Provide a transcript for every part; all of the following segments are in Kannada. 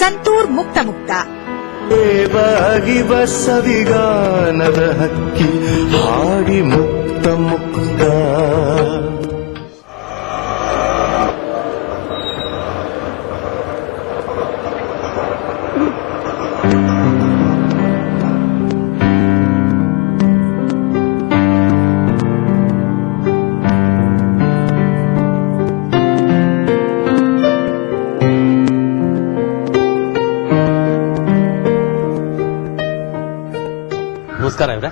ಸಂತೂರ್ ಮುಕ್ತ ಮುಕ್ತ ದೇವಾಗಿವ ಸವಿಗಾನದ ಹಕ್ಕಿ ಹಾಡಿ ಮುಕ್ತ ಮುಕ್ತ. ನಮಸ್ಕಾರ ಇವ್ರೆ.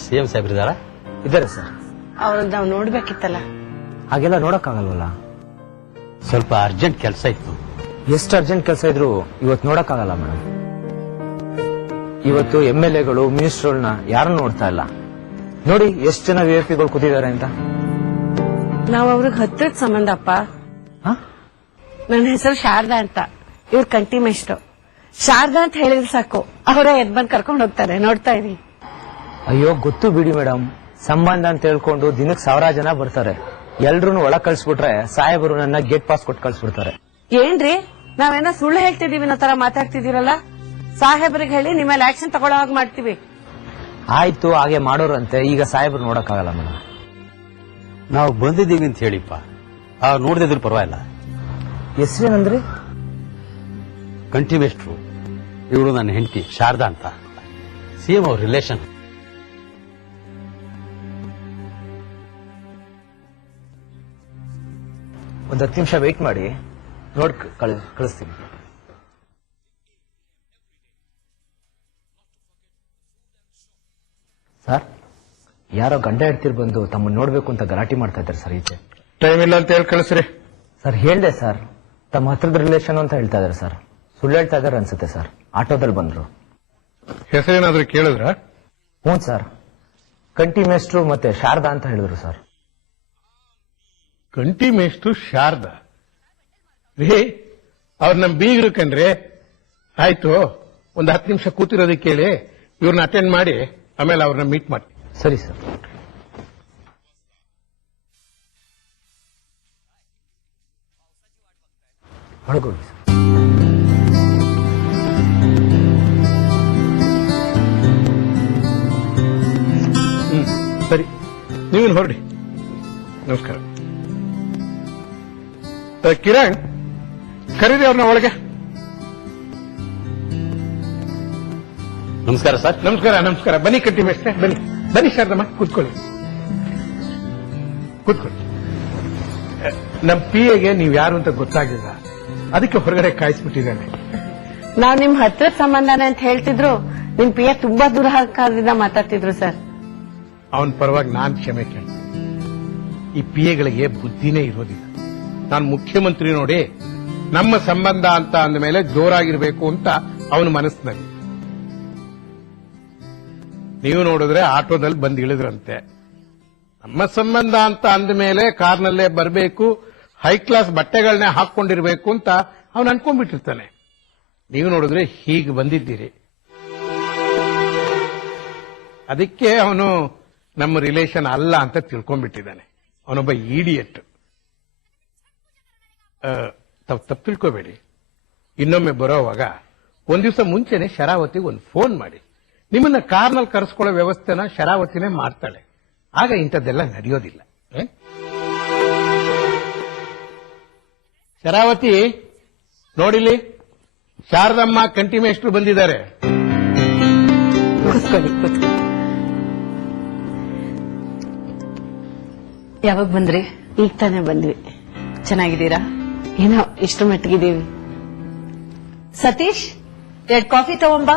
ಸಿಎಂ ಸಾಹೇಬ್ರಿದಾರ? ಇದ್ದಾರೆ ಸರ್. ಅವ್ರನ್ನ ನಾವು ನೋಡ್ಬೇಕಿತ್ತಲ್ಲ. ಹಾಗೆಲ್ಲ ನೋಡಕ್ಕಾಗಲ್ವಲ್ಲ. ಸ್ವಲ್ಪ ಅರ್ಜೆಂಟ್ ಕೆಲಸ ಇತ್ತು. ಎಷ್ಟು ಅರ್ಜೆಂಟ್ ಕೆಲಸ ಇದ್ರು ಇವತ್ತು ನೋಡಕ್ಕಾಗಲ್ಲ ಮೇಡಮ್. ಇವತ್ತು MLAಗಳು ಮಿನಿಸ್ಟರ್ಗಳನ್ನ ಯಾರನ್ನು ನೋಡ್ತಾ ಇಲ್ಲ. ನೋಡಿ ಎಷ್ಟು ಜನ VIP ಗಳು ಕೂತಿದ್ದಾರೆ ಅಂತ. ನಾವು ಅವ್ರಿಗೆ ಹತ್ತಿರದ ಸಂಬಂಧಪ್ಪ. ನನ್ನ ಹೆಸರು ಶಾರದಾ ಅಂತ. ಇವ್ರ ಕಂಟಿ ಮೇಷ್ಟ್ರು. ಶಾರದಾ ಅಂತ ಹೇಳಿದ್ರೆ ಸಾಕು ಅವರೇ ಎದ್ ಬಂದ್ ಕರ್ಕೊಂಡು ಹೋಗ್ತಾರೆ. ನೋಡ್ತಾ ಇರಿ. ಅಯ್ಯೋ ಗೊತ್ತು ಬಿಡಿ ಮೇಡಮ್. ಸಂಬಂಧ ಅಂತ ಹೇಳ್ಕೊಂಡು ದಿನಕ್ಕೆ 1000 ಜನ ಬರ್ತಾರೆ. ಎಲ್ರು ಒಳಗ್ ಕಳ್ಸಿಬಿಟ್ರೆ ಸಾಹೇಬರು ನನ್ನ ಗೇಟ್ ಪಾಸ್ ಕೊಟ್ಟು ಕಳ್ಸಿಬಿಡ್ತಾರೆ. ಏನ್ರಿ ನಾವೇನೋ ಸುಳ್ಳು ಹೇಳ್ತಿದೀವಿ ಅನ್ನೋ ತರ ಮಾತಾಡ್ತಿದ್ದೀರಲ್ಲ. ಸಾಹೇಬ್ರಿಗೆ ಹೇಳಿ ನಿಮ್ಮಲ್ಲಿ ಆಕ್ಷನ್ ತಗೊಳ್ಳೋ ಹಾಗೆ ಮಾಡ್ತೀವಿ. ಆಯ್ತು ಹಾಗೆ ಮಾಡೋರಂತೆ. ಈಗ ಸಾಹೇಬರು ನೋಡಕ್ಕಾಗಲ್ಲ ಮೇಡಮ್. ನಾವು ಬಂದಿದ್ದೀವಿ ಅಂತ ಹೇಳಿಪ್ಪ. ನೋಡದಿದ್ರು ಪರವಾಗಿಲ್ಲ. ಹೆಸರೇನಂದ್ರಿ? ಕಂಟಿಮೆಸ್ಟ್ರು. ಇವಳು ನನ್ನ ಹೆಂಡತಿ ಶಾರದಾ ಅಂತ. ಸಿಎಂ ಅವ್ರ ರಿಲೇಷನ್. ಒಂದು 10 ನಿಮಿಷ ವೇಟ್ ಮಾಡಿ, ನೋಡ್ ಕಳಿಸ್ತೀನಿ. ಸರ್, ಯಾರೋ ಗಂಡ ಹೆಡ್ತಿರ್ ಬಂದು ತಮ್ಮನ್ನು ನೋಡ್ಬೇಕು ಅಂತ ಗಲಾಟೆ ಮಾಡ್ತಾ ಇದ್ದಾರೆ ಸರ್. ಈಚೆ ಟೈಮ್ ಇಲ್ಲ ಅಂತ ಹೇಳಿ ಕಳಿಸ್ರಿ. ಸರ್ ಹೇಳ್ದೆ ಸರ್, ತಮ್ಮ ಹತ್ರದ ರಿಲೇಷನ್ ಅಂತ ಹೇಳ್ತಾ ಇದಾರೆ ಸರ್. ಸುಳ್ಳು ಹೇಳ್ತಾ ಇದಾರೆ ಅನ್ಸುತ್ತೆ ಸರ್. ಆಟೋದಲ್ಲಿ ಬಂದ್ರು. ಹೆಸರೇನಾದ್ರೂ ಕೇಳಿದ್ರ? ಹ್ಞೂ ಸರ್, ಕಂಟಿ ಮೇಷ್ಟ್ರು ಮತ್ತೆ ಶಾರದಾ ಅಂತ ಹೇಳಿದ್ರು ಸರ್. ಕಂಟಿ ಮೇಷ್ಟು ಶಾರದಾ ರೀ? ಅವ್ರು ನಮ್ ಬೀಗರು ಕಣ್ರಿ. ಆಯ್ತು, ಒಂದು 10 ನಿಮಿಷ ಕೂತಿರೋದಕ್ಕೆ ಕೇಳಿ ಇವ್ರನ್ನ ಅಟೆಂಡ್ ಮಾಡಿ ಆಮೇಲೆ ಅವ್ರನ್ನ ಮೀಟ್ ಮಾಡಿ. ಸರಿ ಸರ್. ಒಳಗೋಗಿ ಸರ್. ಸರಿ, ನೀವೇನು ಹೊರಡಿ. ನಮಸ್ಕಾರ. ಕಿರಣ್, ಕರೀರಿ ಅವ್ರನ್ನ ಒಳಗೆ. ನಮಸ್ಕಾರ ಸರ್. ನಮಸ್ಕಾರ. ನಮಸ್ಕಾರ. ಬನ್ನಿ ಕಟ್ಟಿ ಮೇಷ್ಟ್ರೆ, ಬನ್ನಿ. ಬನ್ನಿ ಶಾರದಮ್ಮ, ಕೂತ್ಕೊಳ್ಳಿ. ಕೂತ್ಕೊಳ್ಳಿ. ನಮ್ PAಗೆ ನೀವ್ ಯಾರು ಅಂತ ಗೊತ್ತಾಗಿಲ್ಲ, ಅದಕ್ಕೆ ಹೊರಗಡೆ ಕಾಯಿಸ್ಬಿಟ್ಟಿದ್ದಾನೆ. ನಾವ್ ನಿಮ್ ಹತ್ತಿರದ ಸಂಬಂಧನೇ ಅಂತ ಹೇಳ್ತಿದ್ರು. ನಿಮ್ PA ತುಂಬಾ ದುರಹಂಕಾರದಿಂದ ಮಾತಾಡ್ತಿದ್ರು ಸರ್. ಅವನ ಪರವಾಗಿ ನಾನ್ ಕ್ಷಮೆ ಕೇಳಿ. ಈ PAಗಳಿಗೆ ಬುದ್ಧಿನೇ ಇರೋದಿಲ್ಲ. ನಾನು ಮುಖ್ಯಮಂತ್ರಿ ನೋಡಿ, ನಮ್ಮ ಸಂಬಂಧ ಅಂತ ಅಂದಮೇಲೆ ಜೋರಾಗಿರ್ಬೇಕು ಅಂತ ಅವನ ಮನಸ್ಸಿನಲ್ಲಿ. ನೀವು ನೋಡಿದ್ರೆ ಆಟೋದಲ್ಲಿ ಬಂದು ಇಳಿದ್ರಂತೆ. ನಮ್ಮ ಸಂಬಂಧ ಅಂತ ಅಂದಮೇಲೆ ಕಾರ್ನಲ್ಲೇ ಬರಬೇಕು, ಹೈ ಕ್ಲಾಸ್ ಬಟ್ಟೆಗಳನ್ನೇ ಹಾಕೊಂಡಿರ್ಬೇಕು ಅಂತ ಅವನು ಅನ್ಕೊಂಡ್ಬಿಟ್ಟಿರ್ತಾನೆ. ನೀವು ನೋಡಿದ್ರೆ ಹೀಗೆ ಬಂದಿದ್ದೀರಿ. ಅದಕ್ಕೆ ಅವನು ನಮ್ಮ ರಿಲೇಷನ್ ಅಲ್ಲ ಅಂತ ತಿಳ್ಕೊಂಡ್ಬಿಟ್ಟಿದ್ದಾನೆ. ಅವನೊಬ್ಬ ಈಡಿಯಟ್. ತಾವು ತಪ್ಪು ತಿಳ್ಕೋಬೇಡಿ. ಇನ್ನೊಮ್ಮೆ ಬರೋವಾಗ ಒಂದ್ ದಿವಸ ಮುಂಚೆನೆ ಶರಾವತಿಗೆ ಒಂದು ಫೋನ್ ಮಾಡಿ, ನಿಮ್ಮನ್ನ ಕಾರ್ನಲ್ಲಿ ಕರೆಸ್ಕೊಳ್ಳೋ ವ್ಯವಸ್ಥೆನ ಶರಾವತಿನೇ ಮಾಡ್ತಾಳೆ. ಆಗ ಇಂಥದ್ದೆಲ್ಲ ನಡೆಯೋದಿಲ್ಲ. ಶರಾವತಿ ನೋಡಿಲಿ, ಶಾರದಮ್ಮ ಕಂಟಿ ಮೇಷ್ಟ್ರು ಬಂದಿದ್ದಾರೆ. ಯಾವಾಗ ಬಂದ್ರಿ? ಈಗ ತಾನೇ ಬಂದ್ವಿ. ಚೆನ್ನಾಗಿದ್ದೀರಾ? ಏನೋ ಇಷ್ಟು ಮಟ್ಟಿಗಿದ್ದೀವಿ. ಸತೀಶ್, 2 ಕಾಫಿ ತಗೊಂಬಾ.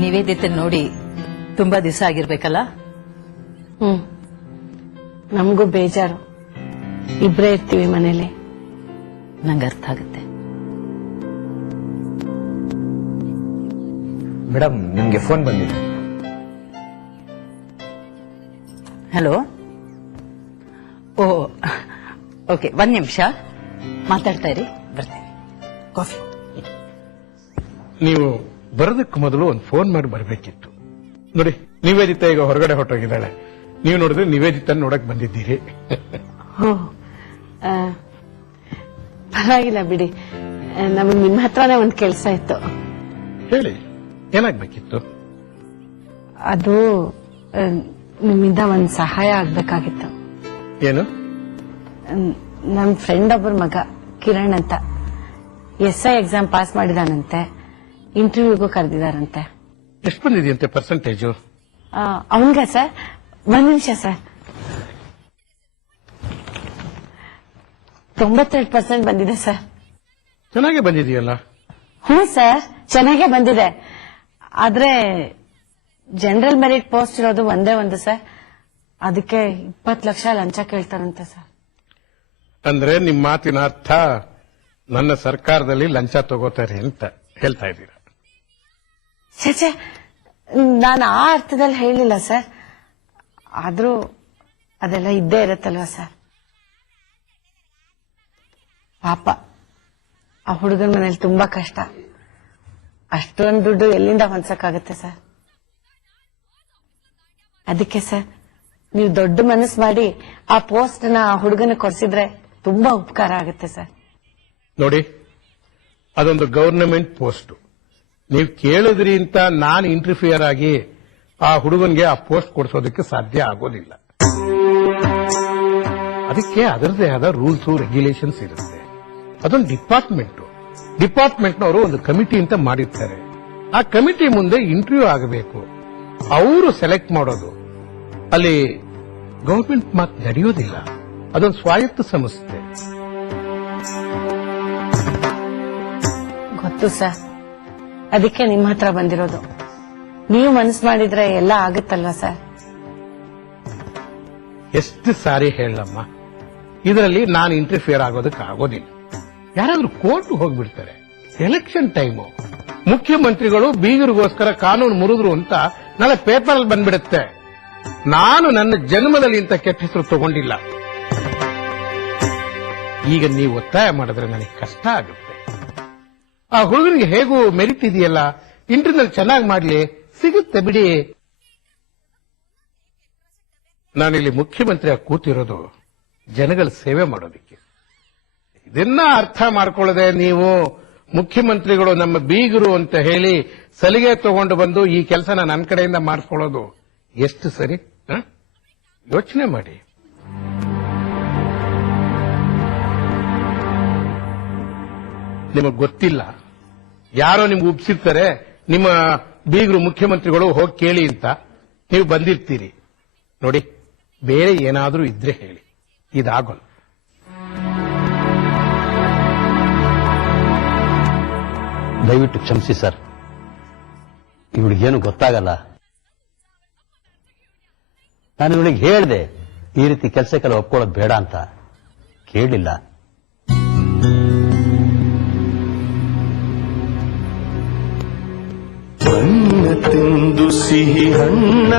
ನಿವೇದಿತ ನೋಡಿ ತುಂಬಾ ದಿವಸ ಆಗಿರ್ಬೇಕಲ್ಲ? ನಮಗೂ ಬೇಜಾರು. ಇಬ್ರೇ ಇರ್ತೀವಿ ಮನೇಲಿ. ನಂಗೆ ಅರ್ಥ ಆಗುತ್ತೆ. ಮೇಡಮ್, ನಿಮ್ಗೆ ಫೋನ್ ಬಂದಿದೆ. ಹಲೋ. ಓ ಓಕೆ, 1 ನಿಮಿಷ ಮಾತಾಡ್ತಾ ಇರಿ, ಬರ್ತೇನೆ. ಕಾಫಿ. ನೀವು ಬರೋದಕ್ಕೆ ಮೊದಲು ಒಂದು ಫೋನ್ ಮಾಡಿ ಬರಬೇಕಿತ್ತು. ನೋಡಿ, ನಿವೇದಿತ ಈಗ ಹೊರಗಡೆ ಹೊರಟೋಗಿದ್ದಾಳೆ. ನೀವು ನೋಡಿದ್ರೆ ನಿವೇದಿತ ನೋಡಕ್ ಬಂದಿದ್ದೀರಿ. ಪರವಾಗಿಲ್ಲ ಬಿಡಿ, ನಮಗೆ ನಿಮ್ಮ ಹತ್ರನೇ ಒಂದು ಕೆಲಸ ಇತ್ತು. ಹೇಳಿ, ಏನಾಗ್ಬೇಕಿತ್ತು? ಅದು ನಿಮ್ಮಿಂದ ಒಂದು ಸಹಾಯ ಆಗ್ಬೇಕಾಗಿತ್ತು. ಏನು? ನಮ್ಮ ಫ್ರೆಂಡ್ ಒಬ್ಬರ ಮಗ ಕಿರಣ್ ಅಂತ SI ಎಕ್ಸಾಮ್ ಪಾಸ್ ಮಾಡಿದಾನಂತೆ, ಇಂಟರ್ವ್ಯೂಗೂ ಕರೆದಿದಾರಂತೆ. ಎಷ್ಟು ಬಂದಿದೆಯಂತೆ ಪರ್ಸೆಂಟೇಜು? ಅವನ್ಗೆ ಸರ್, ಒಂದ್ ನಿಮಿಷ ಸರ್, 92% ಬಂದಿದೆ ಸರ್. ಚೆನ್ನಾಗೇ ಬಂದಿದೆಯಲ್ಲ. ಹ್ಞೂ ಸರ್, ಚೆನ್ನಾಗೇ ಬಂದಿದೆ. ಆದ್ರೆ ಜನರಲ್ ಮೆರಿಟ್ ಪೋಸ್ಟ್ ಇರೋದು ಒಂದೇ ಒಂದು ಸರ್, ಅದಕ್ಕೆ 20 ಲಕ್ಷ ಲಂಚ ಕೇಳ್ತಾರಂತೆ ಸರ್. ಅಂದ್ರೆ ನಿಮ್ಮ ಮಾತಿನ ಅರ್ಥ ನನ್ನ ಸರ್ಕಾರದಲ್ಲಿ ಲಂಚ ತಗೋತಾರೆ ಅಂತ ಹೇಳ್ತಾ ಇದ್ದೀರಾ? ಛೇ, ನಾನು ಆ ಅರ್ಥದಲ್ಲಿ ಹೇಳಿಲ್ಲ ಸರ್. ಆದ್ರೂ ಅದೆಲ್ಲ ಇದ್ದೇ ಇರುತ್ತಲ್ವಾ ಸರ್. ಪಾಪ ಆ ಹುಡುಗನ ಮನೇಲಿ ತುಂಬಾ ಕಷ್ಟ. ಅಷ್ಟೊಂದು ದುಡ್ಡು ಎಲ್ಲಿಂದ ಹೊಂದ್ಸಕ್ಕಾಗತ್ತೆ ಸರ್? ಅದಕ್ಕೆ ಸರ್, ನೀವು ದೊಡ್ಡ ಮನಸ್ಸು ಮಾಡಿ ಆ ಪೋಸ್ಟ್ ನ ಆ ಹುಡುಗನ ಕೊಡ್ಸಿದ್ರೆ ತುಂಬಾ ಉಪಕಾರ ಆಗುತ್ತೆ ಸರ್. ನೋಡಿ, ಅದೊಂದು ಗವರ್ನಮೆಂಟ್ ಪೋಸ್ಟ್. ನೀವು ಕೇಳಿದ್ರಿ ಅಂತ ನಾನು ಇಂಟರ್ಫಿಯರ್ ಆಗಿ ಆ ಹುಡುಗನ್ಗೆ ಆ ಪೋಸ್ಟ್ ಕೊಡಿಸೋದಕ್ಕೆ ಸಾಧ್ಯ ಆಗೋದಿಲ್ಲ. ಅದಕ್ಕೆ ಅದರದೇ ಆದ ರೂಲ್ಸ್ ರೆಗ್ಯುಲೇಷನ್ಸ್ ಇರುತ್ತೆ. ಅದೊಂದು ಡಿಪಾರ್ಟ್ಮೆಂಟ್ನವರು ಒಂದು ಕಮಿಟಿ ಅಂತ ಮಾಡಿರ್ತಾರೆ. ಆ ಕಮಿಟಿ ಮುಂದೆ ಇಂಟರ್ವ್ಯೂ ಆಗಬೇಕು, ಅವರು ಸೆಲೆಕ್ಟ್ ಮಾಡೋದು. ಅಲ್ಲಿ ಗವರ್ಮೆಂಟ್ ಮಾತು ನಡೆಯೋದಿಲ್ಲ, ಅದೊಂದು ಸ್ವಾಯತ್ತ ಸಂಸ್ಥೆ. ಗೊತ್ತು ಸರ್, ಅದಕ್ಕೆ ನಿಮ್ಮ ಹತ್ರ ಬಂದಿರೋದು. ನೀವು ಮನಸ್ಸು ಮಾಡಿದ್ರೆ ಎಲ್ಲ ಆಗುತ್ತಲ್ವಾ ಸರ್? ಎಷ್ಟು ಸಾರಿ ಹೇಳಮ್ಮ, ಇದರಲ್ಲಿ ನಾನು ಇಂಟರ್ಫಿಯರ್ ಆಗೋದಕ್ಕೆ ಆಗೋದಿಲ್ಲ. ಯಾರಾದ್ರೂ ಕೋರ್ಟ್ ಹೋಗ್ಬಿಡ್ತಾರೆ. ಎಲೆಕ್ಷನ್ ಟೈಮು, ಮುಖ್ಯಮಂತ್ರಿಗಳು ಬೀಗರಿಗೋಸ್ಕರ ಕಾನೂನು ಮುರಿದ್ರು ಅಂತ ನಾಳೆ ಪೇಪರ್ ಅಲ್ಲಿ ಬಂದ್ಬಿಡುತ್ತೆ. ನಾನು ನನ್ನ ಜನ್ಮದಲ್ಲಿ ಇಂಥ ಕೆಟ್ಟ ಹೆಸರು ತಗೊಂಡಿಲ್ಲ. ಈಗ ನೀವು ಒತ್ತಾಯ ಮಾಡಿದ್ರೆ ನನಗೆ ಕಷ್ಟ ಆಗುತ್ತೆ. ಆ ಹುಡುಗನಿಗೆ ಹೇಗೂ ಮೆರಿಟ್ ಇದೆಯಲ್ಲ, ಇಂಟರ್ನಲ್ಲಿ ಚೆನ್ನಾಗಿ ಮಾಡ್ಲಿ, ಸಿಗುತ್ತೆ ಬಿಡಿ. ನಾನಿಲ್ಲಿ ಮುಖ್ಯಮಂತ್ರಿಯಾಗಿ ಕೂತಿರೋದು ಜನಗಳ ಸೇವೆ ಮಾಡೋದಕ್ಕೆ. ಇದನ್ನ ಅರ್ಥ ಮಾಡ್ಕೊಳ್ಳದೆ ನೀವು ಮುಖ್ಯಮಂತ್ರಿಗಳು ನಮ್ಮ ಬೀಗರು ಅಂತ ಹೇಳಿ ಸಲಿಗೆ ತಗೊಂಡು ಬಂದು ಈ ಕೆಲಸನ ನನ್ನ ಕಡೆಯಿಂದ ಮಾಡಿಕೊಳ್ಳೋದು ಎಷ್ಟು ಸರಿ? ಯೋಚನೆ ಮಾಡಿ. ನಿಮಗೆ ಗೊತ್ತಿಲ್ಲ, ಯಾರೋ ನಿಮ್ಗೆ ಉಪ್ಸಿರ್ತಾರೆ, ನಿಮ್ಮ ಬೀಗರು ಮುಖ್ಯಮಂತ್ರಿಗಳು ಹೋಗಿ ಕೇಳಿ ಅಂತ. ನೀವು ಬಂದಿರ್ತೀರಿ. ನೋಡಿ, ಬೇರೆ ಏನಾದರೂ ಇದ್ರೆ ಹೇಳಿ, ಇದಾಗೋಲ್ಲ. ದಯವಿಟ್ಟು ಕ್ಷಮಿಸಿ ಸರ್, ಇವಳಿಗೇನು ಗೊತ್ತಾಗಲ್ಲ. ನಾನು ಇವಳಿಗೆ ಹೇಳಿದೆ ಈ ರೀತಿ ಕೆಲಸಕ್ಕೆಲ್ಲ ಒಪ್ಕೊಳ್ಳೋದು ಬೇಡ ಅಂತ, ಕೇಳಿಲ್ಲ. ತಿಂದು ಸಿಹಿ ಹಣ್ಣ